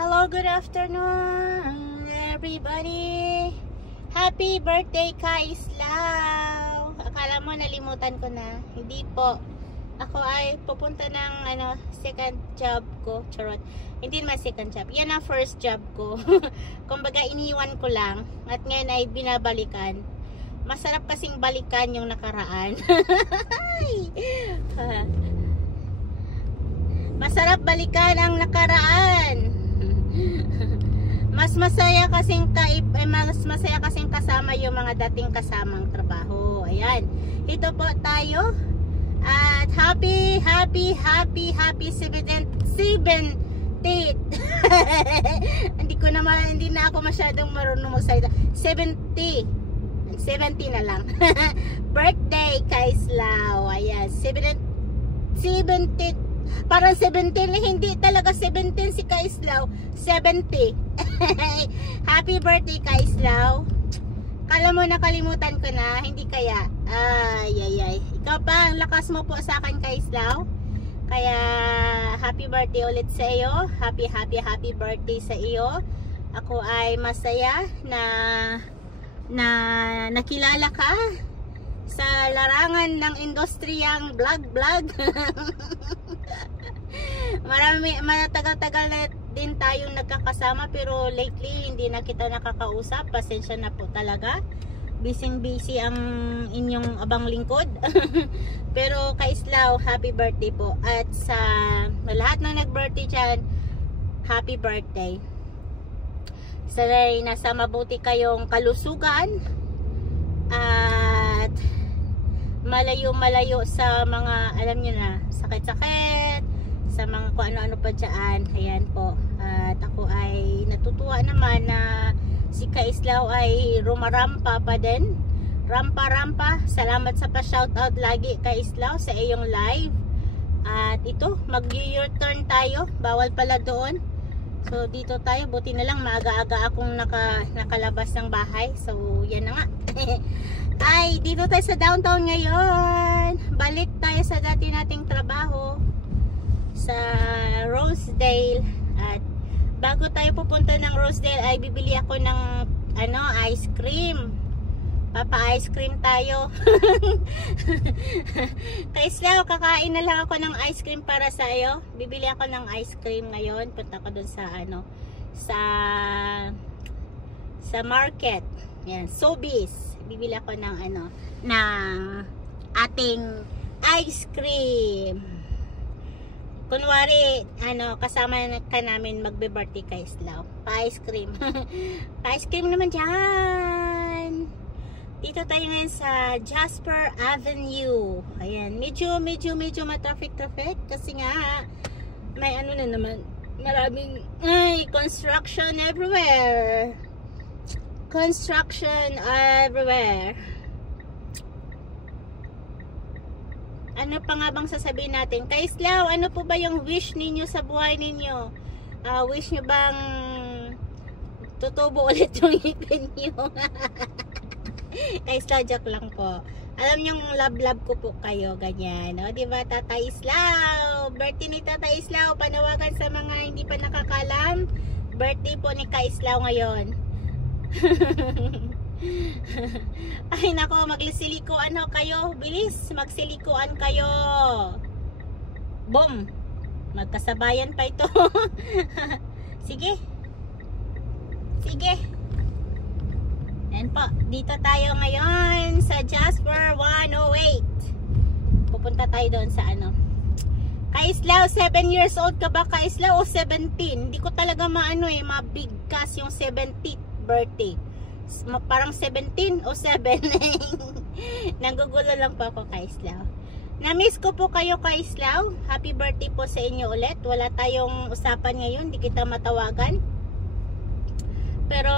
Hello, good afternoon, everybody. Happy birthday, Kaislaw. Akala mo nalimutan ko na. Hindi po. Ako ay pupunta ng second job ko. Charot. Hindi naman second job. Yan ang first job ko. Kumbaga iniwan ko lang at ngayon ay binabalikan. Masarap kasing balikan yung nakaraan. Masarap balikan ang nakaraan. Mas masaya kasing kasama yung mga dating kasamang trabaho. Ayan. Ito po tayo. At happy 70th. Hindi na ako masyadong marunong magsalita. 70 na lang. Birthday, Kaislaw. Ayan. 70. Parang 17, hindi talaga 17 si Kaislaw. 70. Happy birthday, Kaislaw. Kala mo nakalimutan ko na, hindi kaya? Ay. Ikaw pa, ang lakas mo po sa akin, Kaislaw. Kaya happy birthday ulit sa iyo. Happy birthday sa iyo. Ako ay masaya na nakilala ka sa larangan ng industriyang vlog. Matagal-tagal na din tayong nagkakasama, pero lately hindi na kita nakakausap. Pasensya na po talaga. Busy ang inyong abang lingkod. Pero Kaislaw, happy birthday po. At sa lahat ng nag-birthday dyan, happy birthday. Sana'y nasa mabuti kayong kalusugan at malayo sa mga, alam nyo na, sakit-sakit, sa mga kung ano-ano pa dyan. Ayan po. At ako ay natutuwa naman na si Kaislaw ay rumarampa pa din. Rampa. Salamat sa pa-shoutout lagi, Kaislaw, sa iyong live. At ito, mag-year turn tayo. Bawal pala doon. So dito tayo, buti na lang maaga-aga akong nakalabas ng bahay. So yan na nga. Ay, dito tayo sa downtown ngayon. Balik tayo sa dati nating trabaho sa Rosedale. At bago tayo pupunta ng Rosedale ay bibili ako ng ice cream. Papa-ice cream tayo. Kaislaw, kakain na lang ako ng ice cream para sa iyo. Bibili ako ng ice cream ngayon. Punta ko dun sa sa market. Yan, Sobeys. Bibili ako ng ng ating ice cream. Kunwari, kasama ka namin magbe-birthday, Kaislaw. Pa-ice cream. Pa-ice cream naman dyan. Dito tayo ngayon sa Jasper Avenue. Ayan, medyo ma-traffic kasi nga may na naman, maraming construction everywhere. Ano pa nga bang sasabihin natin? Kaislaw, ano po ba yung wish ninyo sa buhay ninyo? Wish nyo bang tutubo ulit yung ipin nyo? Kaislaw, joke lang po. Alam nyo, love ko po kayo, ganyan. O, diba, Tata Islaw? Birthday ni Tata Islaw. Panawagan sa mga hindi pa nakakalam. Birthday po ni Kaislaw ngayon. Ay, nako, magsilikuan kayo. Bilis, magsilikuan kayo. Boom! Magkasabayan pa ito. Sige. Ayan po, dito tayo ngayon sa Jasper 108. Pupunta tayo doon sa Kaislaw, 7 years old ka ba, Kaislaw, o 17? Hindi ko talaga mabigkas yung 17th birthday. Parang 17 o 7. Nagugulo lang po ako, Kaislaw. Na-miss ko po kayo, Kaislaw. Happy birthday po sa inyo ulit. Wala tayong usapan ngayon, di kita matawagan. Pero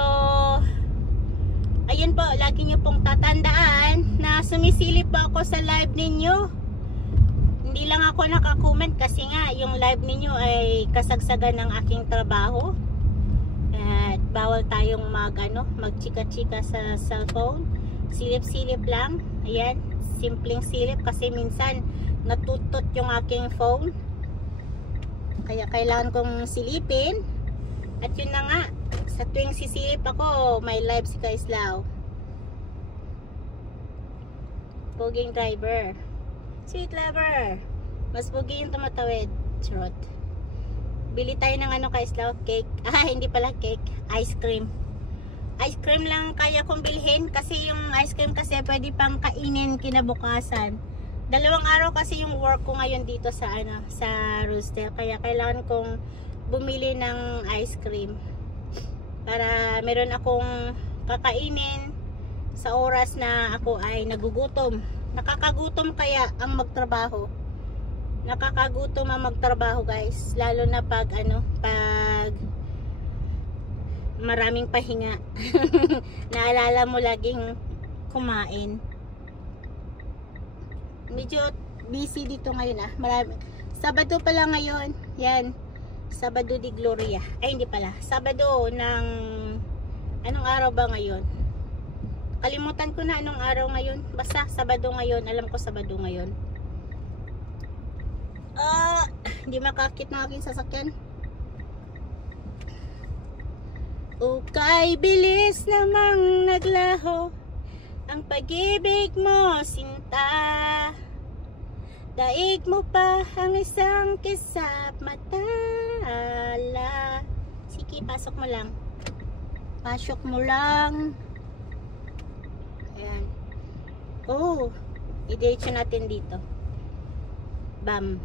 ayun po, lagi nyo pong tatandaan na sumisilip po ako sa live ninyo. Hindi lang ako nakakomment kasi nga yung live ninyo ay kasagsagan ng aking trabaho. At bawal tayong magchika-chika sa cellphone. Silip-silip lang. Ayan, simpleng silip kasi minsan natutot yung aking phone. Kaya kailangan kong silipin. At yun na nga, sa tuwing sisilip ako, may live si Kaislao. Poging driver. Sweet lover. Mas pogi yung tumatawid. Charot. Bili tayo ng ano Kaislao, cake. Hindi pala cake. Ice cream. Ice cream lang kaya kong bilhin kasi yung ice cream kasi pwede pang kainin kinabukasan. 2 araw kasi yung work ko ngayon dito sa sa Roosevelt, kaya kailangan kong bumili ng ice cream para meron akong kakainin sa oras na ako ay nagugutom. Nakakagutom kaya ang magtrabaho. Nakakagutom ang magtrabaho, guys, lalo na pag pag maraming pahinga. Naalala mo laging kumain. Medyo busy dito ngayon Marami. Sabado pala ngayon. Yan. Sabado de Gloria. Ay hindi pala. Sabado ng anong araw ba ngayon? Kalimutan ko na anong araw ngayon. Basta Sabado ngayon. Alam ko Sabado ngayon. Hindi makakit na aking sasakyan. Kay bilis namang naglaho ang pag-ibig mo, sinta. Daig mo pa ang isang kisap matala. Sige, pasok mo lang. Pasok mo lang. Ayan. I-diretso natin dito. Bam.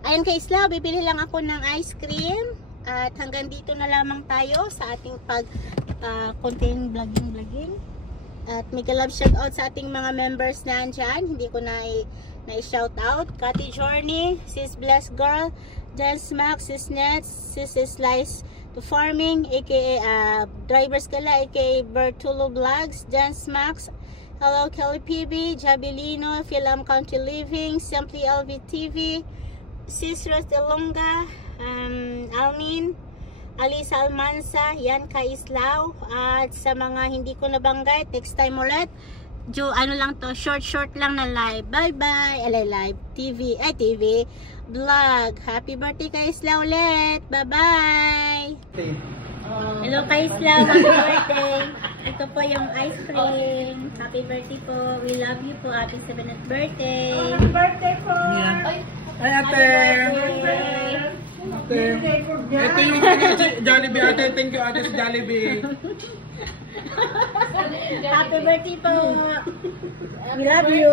Ayan Kaislao, bibili lang ako ng ice cream. At hanggang dito na lamang tayo sa ating konting vlogging. At mega love shout out sa ating mga members na andyan. Hindi ko na shout out. Kati Journey, Sis Blessed Girl, Jens Max, Sis Nets, Sis Slice to Farming, aka Drivers Kala, aka Bertulo Vlogs, Jens Max, Hello Kelly PB, Jabilino, Film Country Living, Simply LV TV, Sis Ros Delonga, Almin, Alisa Almansa, yan Kaislao. At sa mga hindi ko nabanggay, next time ulit. Lang to, short lang na live. Bye bye. Live TV, TV vlog. Happy birthday Kaislao ulit. Bye bye. Hello Kaislao, happy birthday. Ito po yung ice cream. Happy birthday po. We love you po. Happy 7th birthday. Happy birthday po. Ay, ate. Ito yung Jollibee, ate. Thank you, ate, sa Jollibee. Happy birthday po. We love you.